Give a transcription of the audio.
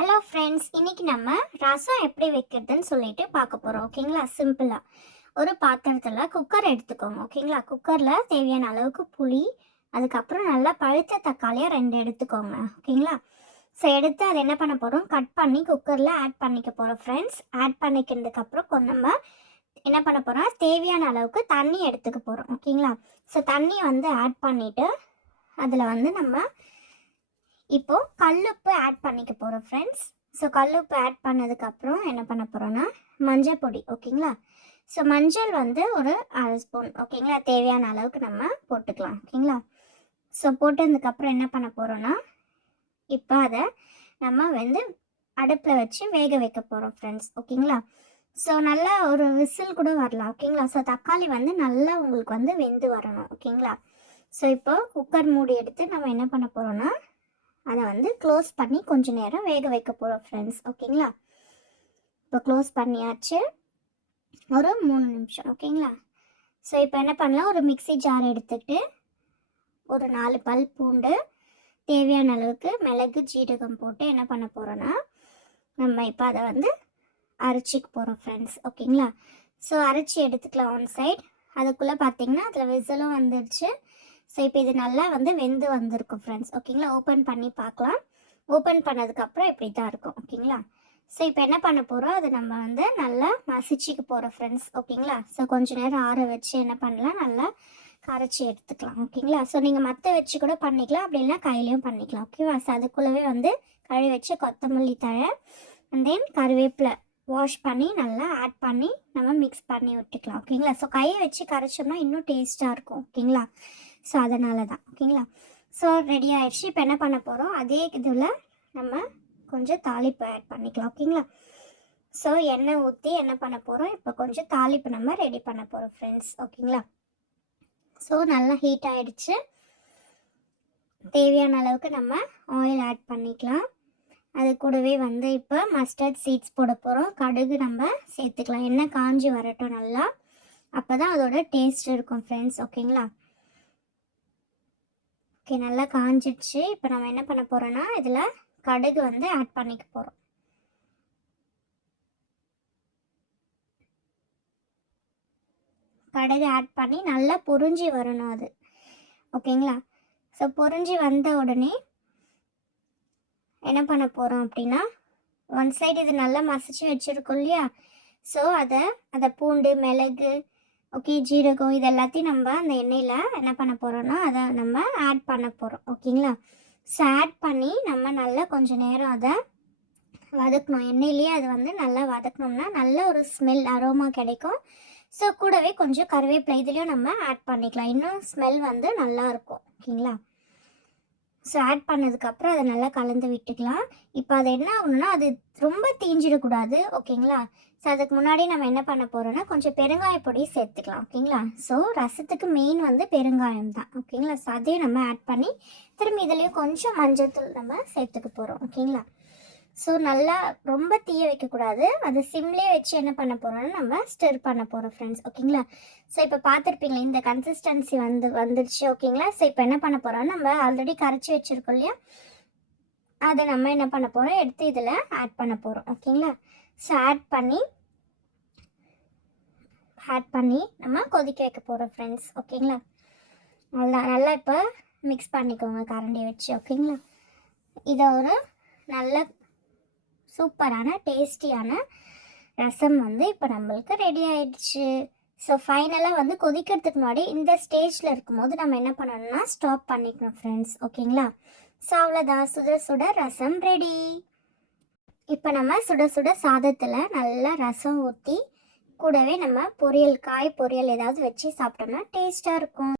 Hello friends, இன்னைக்கு நம்ம ரசம் எப்படி வைக்கிறதுன்னு சொல்லிட்டு பார்க்க போகிறோம். ஓகேங்களா? சிம்பிளாக ஒரு பாத்திரத்தில் குக்கர் எடுத்துக்கோங்க. ஓகேங்களா? குக்கரில் தேவையான அளவுக்கு புளி, அதுக்கப்புறம் நல்லா பழுத்த தக்காளியாக 2 எடுத்துக்கோங்க. ஓகேங்களா? ஸோ எடுத்து அதை என்ன பண்ண போகிறோம், கட் பண்ணி குக்கரில் ஆட் பண்ணிக்க போகிறோம் ஃப்ரெண்ட்ஸ். ஆட் பண்ணிக்கிறதுக்கப்புறம் நம்ம என்ன பண்ண போகிறோம், தேவையான அளவுக்கு தண்ணி எடுத்துக்க போகிறோம். ஓகேங்களா? ஸோ தண்ணி வந்து ஆட் பண்ணிவிட்டு அதில் வந்து நம்ம இப்போது கல்லுப்பு ஆட் பண்ணிக்க போகிறோம் ஃப்ரெண்ட்ஸ். ஸோ கல்லுப்பு ஆட் பண்ணதுக்கப்புறம் என்ன பண்ண போகிறோன்னா மஞ்சள் பொடி. ஓகேங்களா? ஸோ மஞ்சள் வந்து ஒரு 1/2 ஸ்பூன். ஓகேங்களா? தேவையான அளவுக்கு நம்ம போட்டுக்கலாம். ஓகேங்களா? ஸோ போட்டதுக்கப்புறம் என்ன பண்ண போகிறோன்னா இப்போ அதை நம்ம வந்து அடுப்பில் வச்சு வேக வைக்க போகிறோம் ஃப்ரெண்ட்ஸ். ஓகேங்களா? ஸோ நல்லா ஒரு விசில் கூட வரலாம். ஓகேங்களா? ஸோ தக்காளி வந்து நல்லா உங்களுக்கு வந்து வெந்து வரணும். ஓகேங்களா? ஸோ இப்போ குக்கர் மூடி எடுத்து நம்ம என்ன பண்ண போகிறோன்னா அதை வந்து க்ளோஸ் பண்ணி கொஞ்சம் நேரம் வேக வைக்க போகிறோம் ஃப்ரெண்ட்ஸ். ஓகேங்களா? இப்போ க்ளோஸ் பண்ணியாச்சு ஒரு 3 நிமிஷம். ஓகேங்களா? ஸோ இப்போ என்ன பண்ணலாம், ஒரு மிக்சி ஜார் எடுத்துக்கிட்டு ஒரு 4 பல் பூண்டு, தேவையான அளவுக்கு மிளகு ஜீரகம் போட்டு என்ன பண்ண போகிறோன்னா நம்ம இப்போ அதை வந்து அரைச்சிக்க போகிறோம் ஃப்ரெண்ட்ஸ். ஓகேங்களா? ஸோ அரைச்சி எடுத்துக்கலாம் ஒன் சைட். அதுக்குள்ளே பார்த்தீங்கன்னா அதில் விசிலும் வந்துடுச்சு. ஸோ இப்போ இது நல்லா வந்து வெந்து வந்திருக்கும் ஃப்ரெண்ட்ஸ். ஓகேங்களா? ஓப்பன் பண்ணி பார்க்கலாம். ஓப்பன் பண்ணதுக்கப்புறம் இப்படி தான் இருக்கும். ஓகேங்களா? ஸோ இப்போ என்ன பண்ண போகிறோம், அதை நம்ம வந்து நல்லா மசிச்சிக்க போகிறோம் ஃப்ரெண்ட்ஸ். ஓகேங்களா? ஸோ கொஞ்சம் நேரம் ஆற வச்சு என்ன பண்ணலாம், நல்லா கரைச்சி எடுத்துக்கலாம். ஓகேங்களா? ஸோ நீங்கள் மற்ற வச்சு கூட பண்ணிக்கலாம், அப்படி இல்லைனா கையிலையும் பண்ணிக்கலாம். ஓகேவா? ஸோ அதுக்குள்ளவே வந்து கழுவி வச்சு கொத்தமல்லி தழை அண்ட் தென் கருவேப்பிலை வாஷ் பண்ணி நல்லா ஆட் பண்ணி நம்ம மிக்ஸ் பண்ணி விட்டுக்கலாம். ஓகேங்களா? ஸோ கையை வச்சு கரைச்சோம்னா இன்னும் டேஸ்ட்டாக இருக்கும். ஓகேங்களா? ஸோ அதனால தான். ஓகேங்களா? ஸோ ரெடி ஆகிடுச்சு. இப்போ என்ன பண்ண போகிறோம், அதே இதில் நம்ம கொஞ்சம் தாளிப்பு ஆட் பண்ணிக்கலாம். ஓகேங்களா? ஸோ எண்ணெய் ஊற்றி என்ன பண்ண போகிறோம், இப்போ கொஞ்சம் தாளிப்பு நம்ம ரெடி பண்ண போகிறோம் ஃப்ரெண்ட்ஸ். ஓகேங்களா? ஸோ நல்லா ஹீட் ஆகிடுச்சு. தேவையான அளவுக்கு நம்ம ஆயில் ஆட் பண்ணிக்கலாம். அது கூடவே வந்து இப்போ மஸ்டர்ட் சீட்ஸ் போட போகிறோம். கடுகு நம்ம சேர்த்துக்கலாம். எண்ணெய் காஞ்சி வரட்டும் நல்லா, அப்போ தான் அதோட டேஸ்ட் இருக்கும் ஃப்ரெண்ட்ஸ். ஓகேங்களா? ஓகே, நல்லா காஞ்சிடுச்சு. இப்போ நம்ம என்ன பண்ண போகிறோன்னா இதில் கடுகு வந்து ஆட் பண்ணிக்க போகிறோம். கடுகு ஆட் பண்ணி நல்லா பொரிஞ்சு வரணும் அது. ஓகேங்களா? ஸோ பொரிஞ்சு வந்த உடனே என்ன பண்ண போகிறோம் அப்படின்னா, ஒன் சைடு இது நல்லா மசிச்சு வச்சுருக்கோம் இல்லையா, ஸோ அதை பூண்டு மிளகு ஓகே ஜீரகம் இது எல்லாத்தையும் நம்ம அந்த எண்ணெயில் என்ன பண்ண போகிறோன்னா அதை நம்ம ஆட் பண்ண போகிறோம். ஓகேங்களா? ஸோ ஆட் பண்ணி நம்ம நல்லா கொஞ்சம் நேரம் அதை வதக்கணும். எண்ணெயிலேயே அது வந்து நல்லா வதக்கணும்னா நல்ல ஒரு ஸ்மெல் அரோமா கிடைக்கும். ஸோ கூடவே கொஞ்சம் கருவேப்பிலை இதுலேயும் நம்ம ஆட் பண்ணிக்கலாம், இன்னும் ஸ்மெல் வந்து நல்லாயிருக்கும். ஓகேங்களா? ஸோ ஆட் பண்ணதுக்கப்புறம் அதை நல்லா கலந்து விட்டுக்கலாம். இப்போ அது என்ன ஆகணும்னா அது ரொம்ப தீஞ்சிடக்கூடாது. ஓகேங்களா? ஸோ அதுக்கு முன்னாடி நம்ம என்ன பண்ண போகிறோன்னா கொஞ்சம் பெருங்காய பொடி சேர்த்துக்கலாம். ஓகேங்களா? ஸோ ரசத்துக்கு மெயின் வந்து பெருங்காயம் தான். ஓகேங்களா? ஸோ அதையும் நம்ம ஆட் பண்ணி திரும்பி இதுலேயும் கொஞ்சம் மஞ்சள் தூள் நம்ம சேர்த்துக்க போகிறோம். ஓகேங்களா? ஸோ நல்லா ரொம்ப தீய வைக்கக்கூடாது, அது சிம்லேயே வச்சு என்ன பண்ண போகிறோம்னா நம்ம ஸ்டிர் பண்ண போகிறோம் ஃப்ரெண்ட்ஸ். ஓகேங்களா? ஸோ இப்போ பார்த்துருப்பீங்களா இந்த கன்சிஸ்டன்சி வந்துடுச்சு. ஓகேங்களா? ஸோ இப்போ என்ன பண்ண போகிறோம்னா நம்ம ஆல்ரெடி கரைச்சி வச்சுருக்கோம் இல்லையா, அதை நம்ம என்ன பண்ண போகிறோம், எடுத்து இதில் ஆட் பண்ண போகிறோம். ஓகேங்களா? ஸோ ஆட் பண்ணி நம்ம கொதிக்க வைக்க போகிறோம் ஃப்ரெண்ட்ஸ். ஓகேங்களா? நல்லா இப்போ மிக்ஸ் பண்ணிக்கோங்க கரண்டி வச்சு. ஓகேங்களா? இதை ஒரு நல்ல சூப்பரான டேஸ்டியான ரசம் வந்து இப்போ நம்மளுக்கு ரெடி ஆயிடுச்சு. ஸோ ஃபைனலாக வந்து கொதிக்கிறதுக்கு முன்னாடி இந்த ஸ்டேஜில் இருக்கும்போது நம்ம என்ன பண்ணணும்னா ஸ்டாப் பண்ணிக்கணும் ஃப்ரெண்ட்ஸ். ஓகேங்களா? ஸோ அவ்வளோதான், சுட சுட ரசம் ரெடி. இப்போ நம்ம சுட சுட சாதத்தில் நல்லா ரசம் ஊற்றி கூடவே நம்ம பொரியல், காய் பொரியல் ஏதாவது வச்சு சாப்பிட்டோம்னா டேஸ்ட்டாக இருக்கும்.